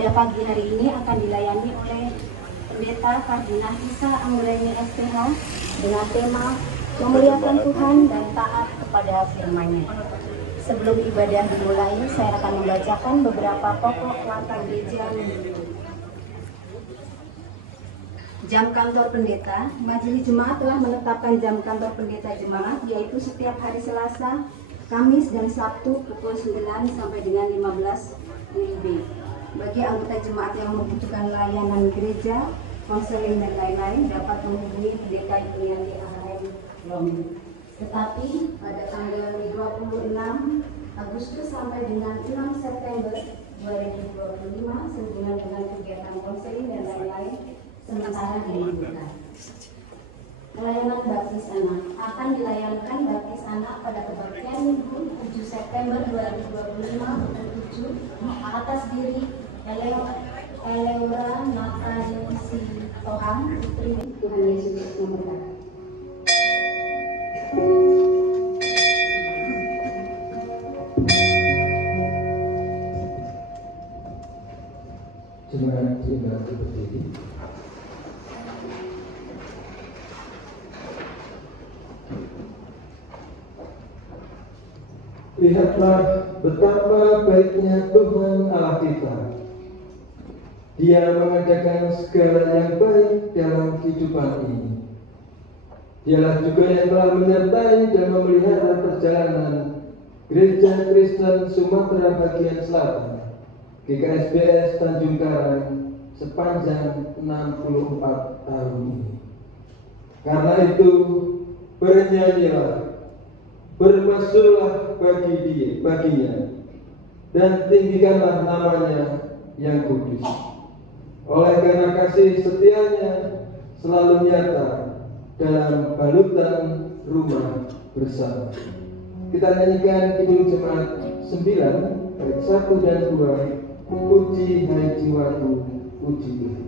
pada pagi hari ini akan dilayani oleh Pendeta Kardinal Isa Anggreni SPH dengan tema memuliakan Tuhan dan taat kepada firman-Nya. Sebelum ibadah dimulai, saya akan membacakan beberapa pokok langkah gereja. Jam kantor pendeta. Majelis Jemaat telah menetapkan jam kantor pendeta jemaat, yaitu setiap hari Selasa, Kamis, dan Sabtu pukul 9 sampai dengan 15 WIB. Bagi anggota jemaat yang membutuhkan layanan gereja, konseling, dan lain-lain dapat menghubungi Pendeta Yulianti AHM Lombok. Tetapi pada tanggal 26 Agustus sampai dengan 6 September 2025, sehubungan dengan kegiatan konseling dan lain-lain, sementara diliburkan. Pelayanan baptis anak akan dilayangkan baptis anak pada kebaktian Minggu 7 September 2025 pukul 7 atas diri Eleura Natanisi Tohang, Putri. Tuhan Yesus memberkati. Jemaat diundang berdiri. Lihatlah betapa baiknya Tuhan Allah kita. Dia mengadakan segala yang baik dalam kehidupan ini. Dialah juga yang telah menyertai dan memelihara perjalanan Gereja Kristen Sumatera Bagian Selatan GKSBS Tanjung Karang sepanjang 64 tahun ini. Karena itu, bernyanyilah, bermasuklah baginya, dan tinggikanlah namanya yang kudus. Oleh karena kasih setianya selalu nyata dalam balutan rumah bersama. Kita nyanyikan Kidung Jemaat 9 bait 1 dan 2. Puji hai jiwaku, puji Tuhan.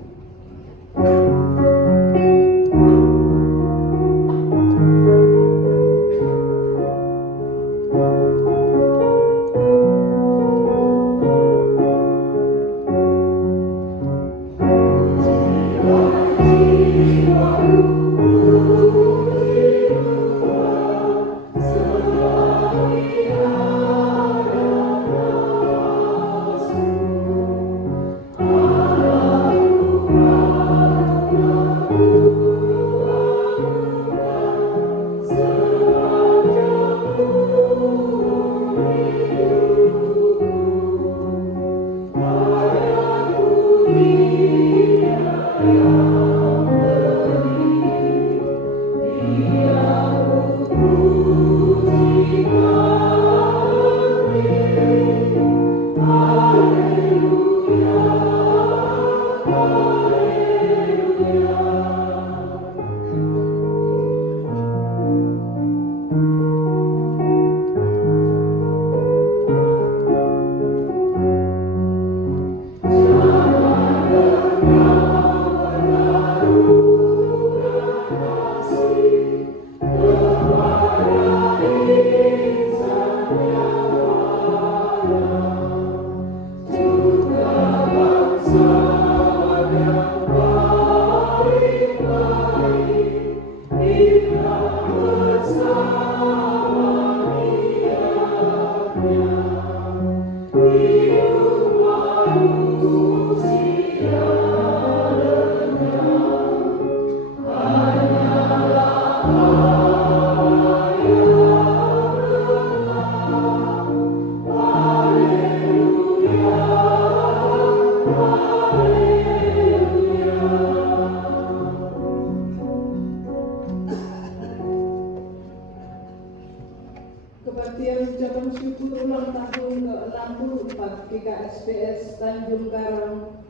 Kebaktian ucapan syukur ulang tahun ke-64 GKSBS Tanjung Karang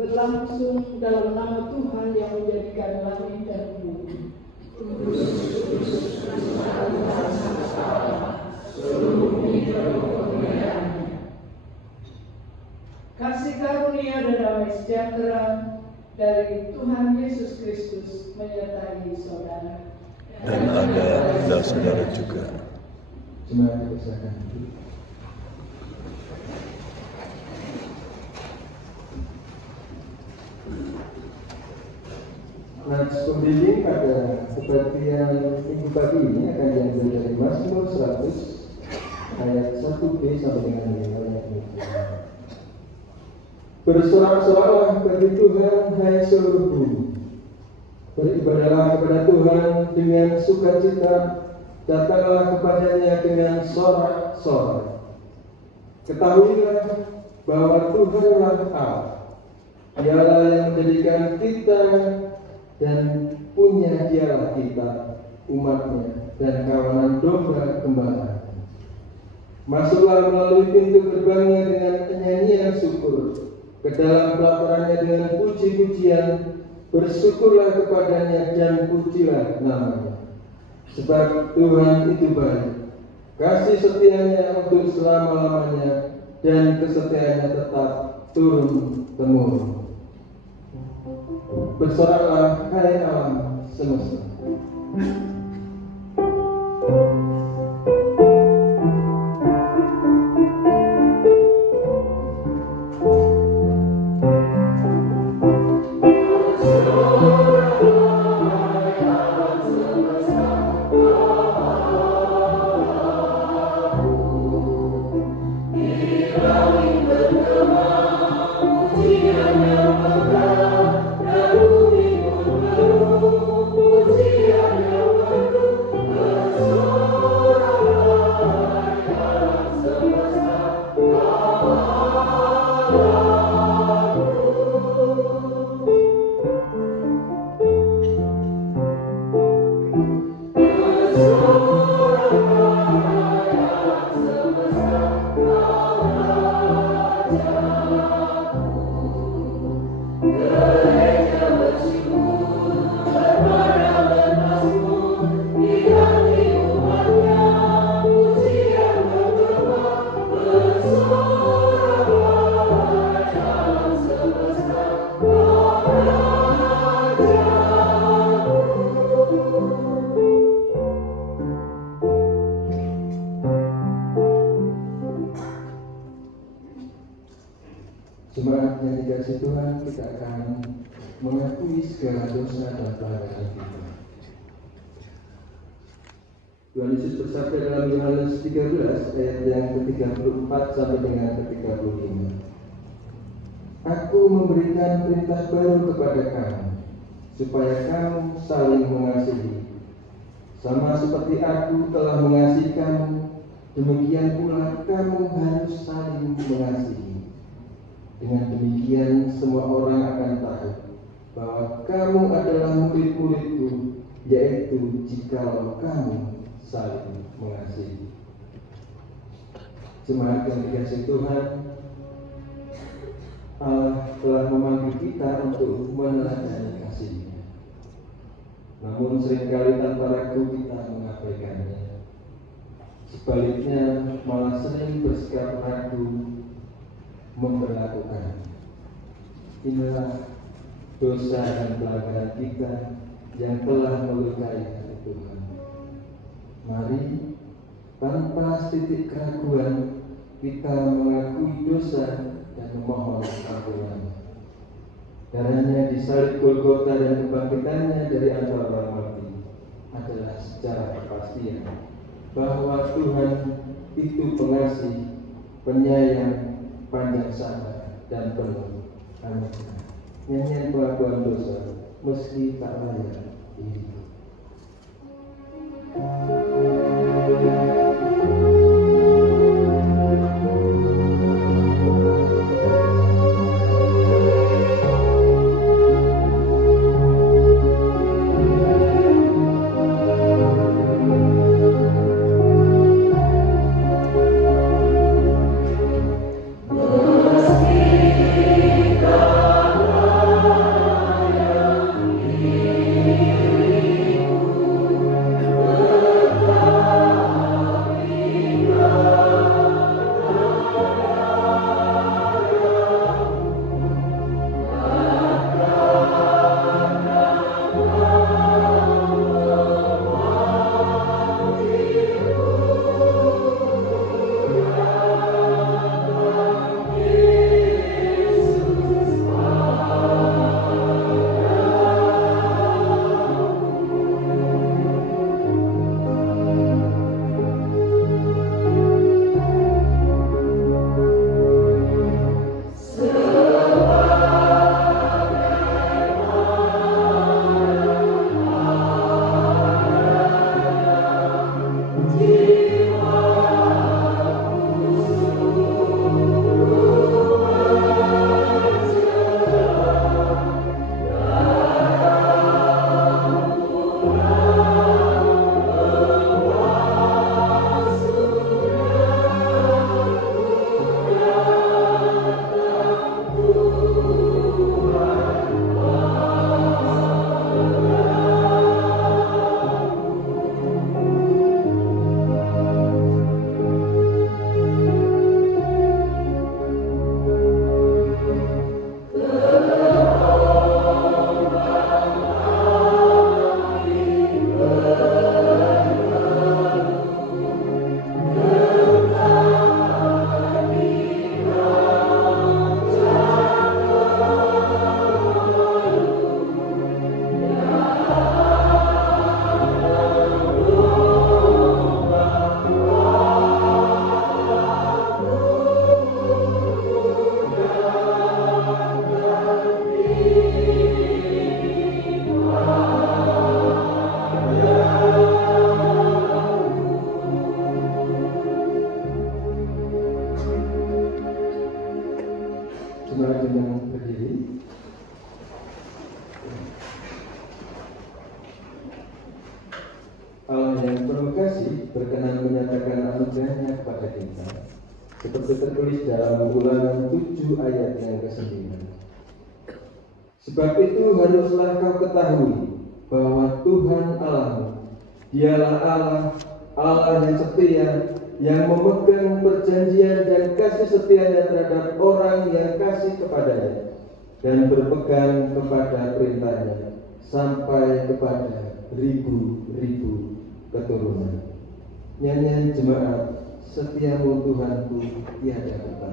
berlangsung dalam nama Tuhan yang menjadikan langit dan bumi. Kasih karunia dan damai sejahtera dari Tuhan Yesus Kristus menyertai saudara. Dan ada saudara juga. Jemaat dipersilakan. Nats pembimbing pada kebaktian minggu pagi ini akan diambil dari Mazmur 100 ayat 1b sampai dengan 5 ayat 5. Bersorak-soraklah bagi Tuhan, hai seluruh bumi. Beribadahlah kepada Tuhan dengan sukacita, datanglah kepadanya dengan sorak-sorak. Ketahuilah bahwa Tuhanlah Allah. Dialah yang menjadikan kita dan punya dialah kita, umatnya dan kawanan domba gembala. Masuklah melalui pintu gerbangnya dengan nyanyian syukur, ke dalam pelatarannya dengan puji-pujian. Bersyukurlah kepadanya dan pujilah namanya. Sebab Tuhan itu baik, kasih setianya untuk selama-lamanya, dan kesetiaannya tetap turun-temurun. Bersoraklah hai alam semesta. Jemaat yang dikasihi Tuhan, kita akan mengakui segala dosa dan pelanggaran kita. Tuhan Yesus bersabda dalam Yohanes 13 ayat yang ke-34 sampai dengan ke-35. Aku memberikan perintah baru kepada kamu, supaya kamu saling mengasihi. Sama seperti aku telah mengasihi kamu, demikian pula kamu harus saling mengasihi. Dengan demikian semua orang akan tahu bahwa kamu adalah murid-muridku, yaitu jikalau kamu saling mengasihi. Jemaat yang dikasihi Tuhan, Allah telah memanggil kita untuk meneladani kasih-Nya. Namun seringkali tanpa ragu kita mengabaikannya. Sebaliknya malah sering bersikap ragu memperlakukan. Inilah dosa dan pelanggaran kita yang telah melukai hati Tuhan. Mari tanpa titik keraguan kita mengakui dosa dan memohon ampunan. Darahnya di salib Golgota dan kebangkitannya dari antara orang mati adalah secara kepastian bahwa Tuhan itu pengasih, penyayang, panjang sabar dan penuh anugerah. Nyanyian pengakuan dosa meski tak layak hidup. Meski tak layak hidup. berdiri. Allah yang penuh kasih berkenan menyatakan anugerahnya kepada kita, seperti tertulis dalam Ulangan 7 ayat yang ke-9. Sebab itu haruslah kau ketahui bahwa Tuhan Allahmu, Dialah Allah yang setia, yang memegang perjanjian dan kasih setianya terhadap orang yang kasih kepadanya dan berpegang kepada perintahnya sampai kepada ribu-ribu keturunan. Nyanyian jemaat, setiamu Tuhanku tiada kata.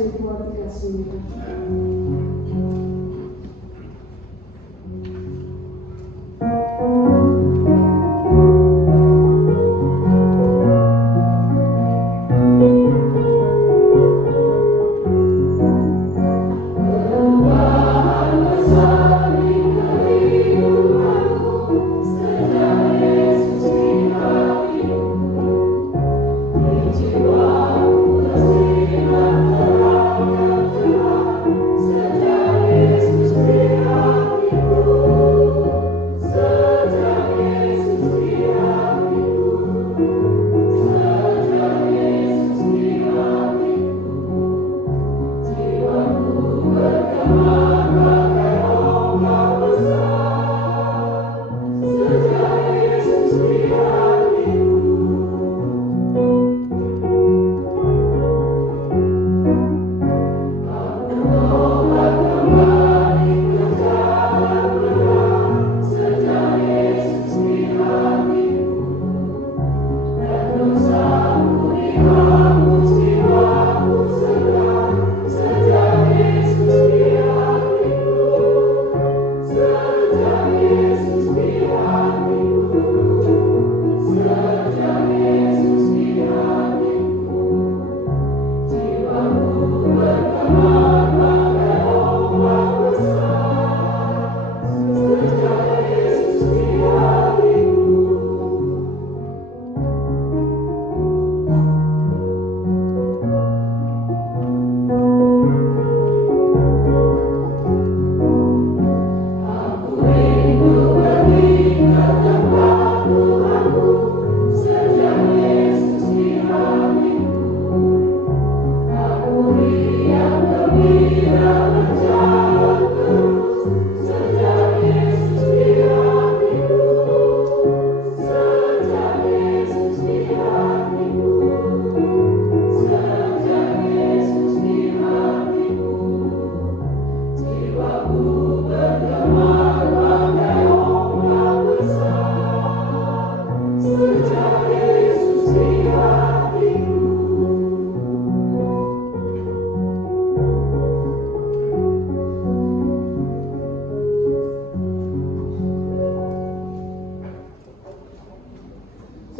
Jiwa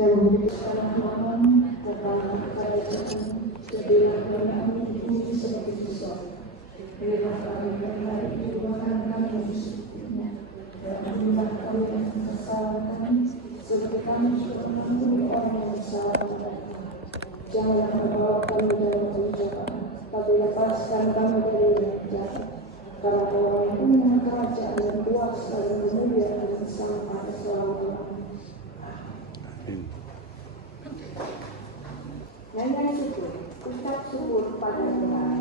Saya memiliki sekarang mohon tentang kepada Tuhan, jadilah kami di bumi seperti di surga. Berilah kami hari ini makan kami yang secukupnya, dan ampunilah kami yang kesalahan kami, seperti kami juga mengampuni orang yang bersalah kepada kami. Janganlah membawa kami dalam pencobaan, tapi lepaskan kami dari yang jahat. Karena orang yang punya kerajaan dan kuasa dan kemuliaan sampai selama-lamanya. Nyanyian syukur, ucap syukur pada Tuhan.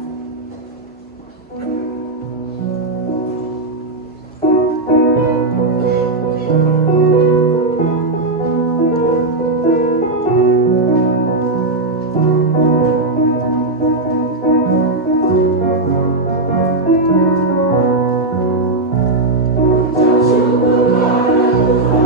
Syukur pada Tuhan.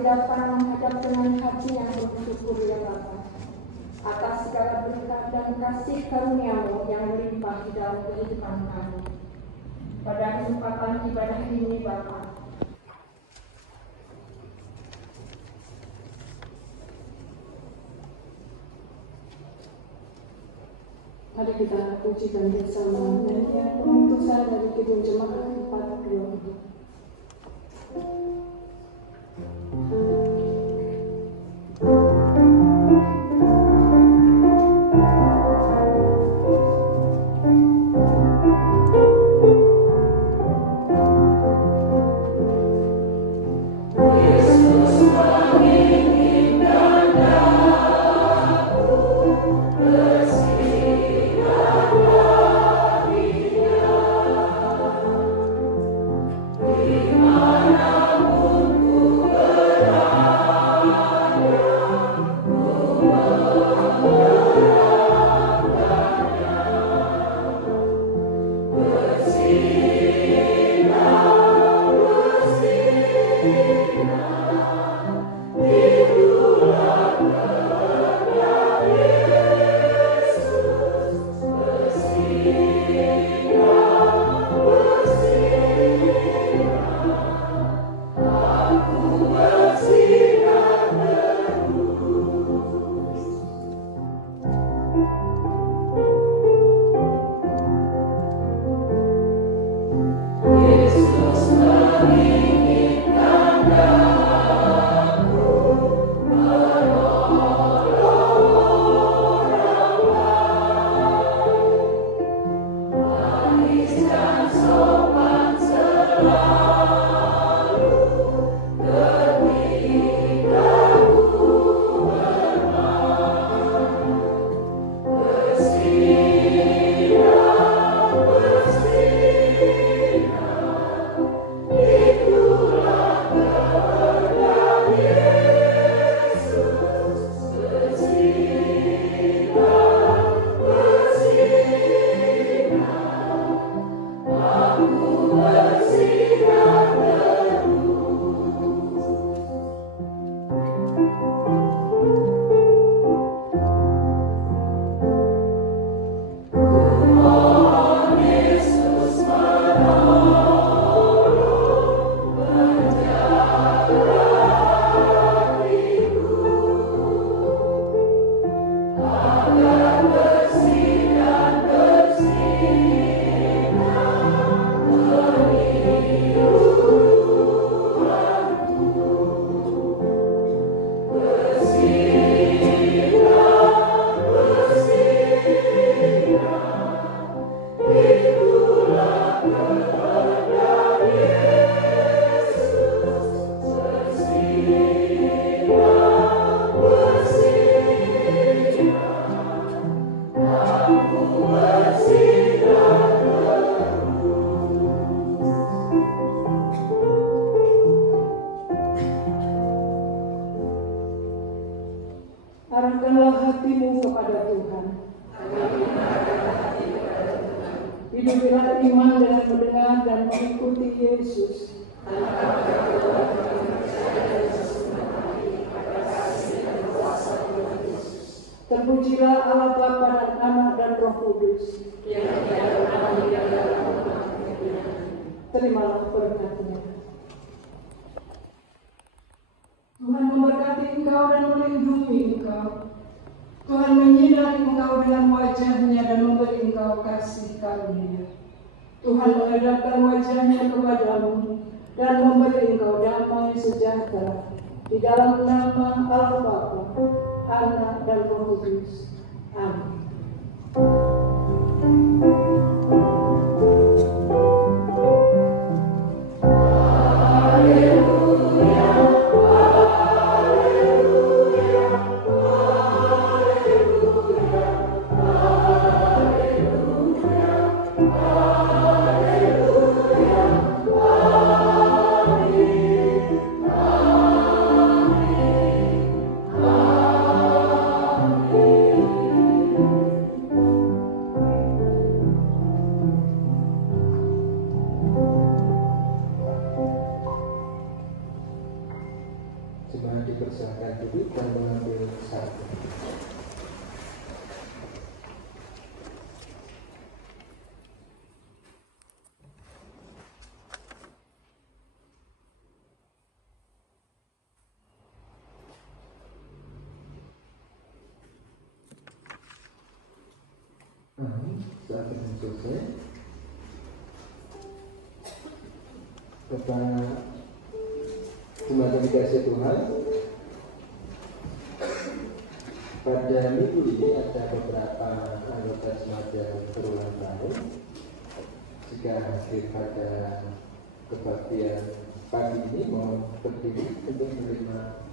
kami dapat menghadap dengan hati yang bersyukur ya Bapa, atas segala berkat dan kasih karunia-Mu yang melimpah di dalam kehidupan kami. Pada kesempatan ibadah ini Bapa, mari kita pujikan bersama nyanyian pemutusan dari Kidung Jemaat 422. Arahkanlah hatimu kepada Tuhan. Hidupilah iman dengan mendengar dan mengikuti Yesus. Terpujilah Allah Bapa dan Anak dan Roh Kudus. Terimalah berkat-Nya. Tuhan memberkati engkau dan melindungi engkau. Tuhan menyinari engkau dengan wajah-Nya dan memberi engkau kasih karunia. Tuhan menghadapkan wajah-Nya kepadamu dan memberi engkau damai sejahtera. Di dalam nama Allah Bapa, Anak dan Roh Kudus. Amin. khususnya Bapak jemaat yang dikasihi Tuhan, pada minggu ini ada beberapa anggota jemaat yang berulang tahun. Jika hadir pada kebaktian pagi ini, mohon berdiri untuk menerima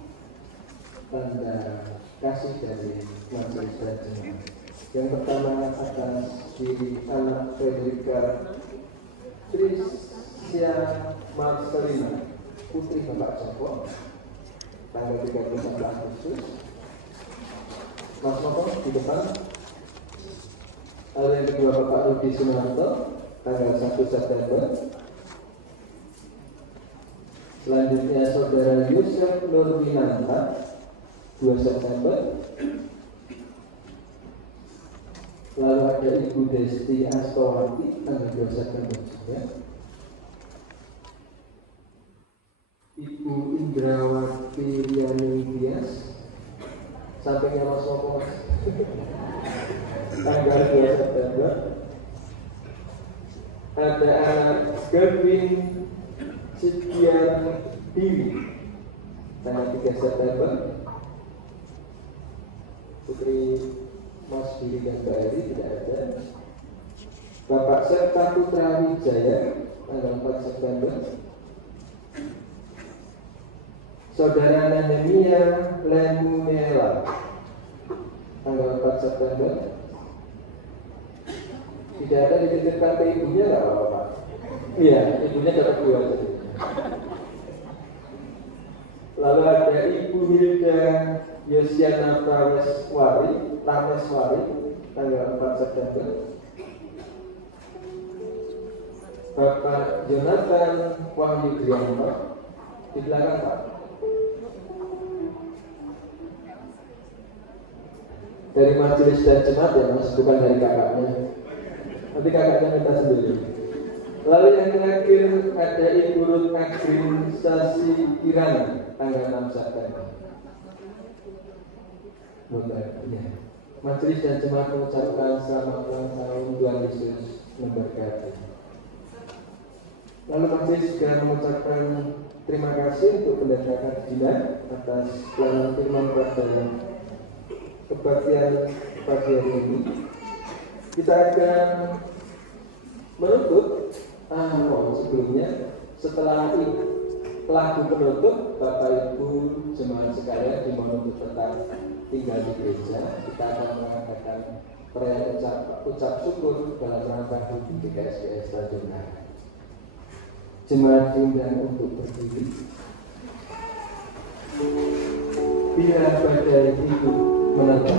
tanda kasih dari majelis dan jemaat. Yang pertama atas diri anak Fredrika Trisya Marcelina, putri Bapak Joko, tanggal 31 Agustus. Mas Moko di depan. Lalu yang kedua Bapak Rudi Sunarto, tanggal 1 September. Selanjutnya Saudara Yusuf Nurwinanta, 2 September. Lalu ada Ibu Desti Astowati, tanggal 2 September juga. Ibu Indrawati Riani Tias, sampingnya Mas Moko, tanggal 2 September. Ada anak Gerwin Sitian Diri, tanggal 3 September. Putri Mas Diri dan Mbak Eri tidak ada. Bapak Serta Putra Wijaya, tanggal 4 September. Saudara Nehemia Lemunela, tanggal 4 September. Tidak ada dititipkan ke ibunya, nggak apa-apa. Iya, ibunya dapat 2 saja. Lalu ada Ibu Hilda Yosiana Rameswari, tanggal 4 September. Bapak Jonathan Wahyu Drianto, di belakang Pak. Dari majelis dan jemaat ya Mas, bukan dari kakaknya. Nanti kakaknya minta sendiri. Lalu yang terakhir ada Ibu Ruth Agrin Sasi Kirana, tanggal 6 September. Ya. Majelis dan jemaat mengucapkan selamat ulang tahun, Tuhan Yesus memberkati. Lalu majelis juga mengucapkan terima kasih untuk Pendeta Kardinal atas pelayanan firman pada kebaktian pagi hari ini. Kita akan menutup sebelumnya, setelah lagu penutup, Bapak Ibu jemaat sekalian dimohon untuk tetap tinggal di gereja. Kita akan mengadakan perayaan ucap syukur dalam rangka HUT GKSBS Tanjung Karang. Jemaat diundang untuk berdiri. Bila badai itu menerpa.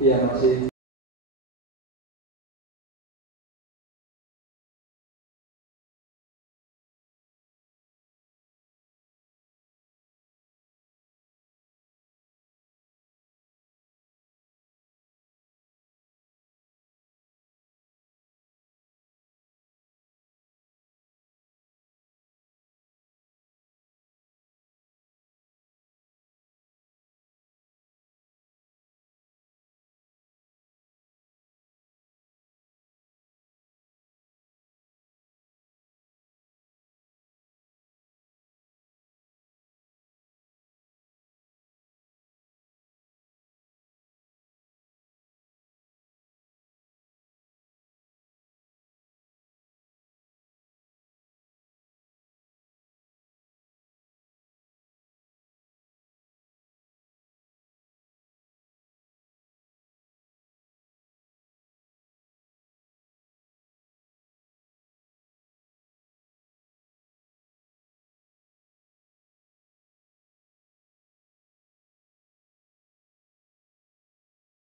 yang masih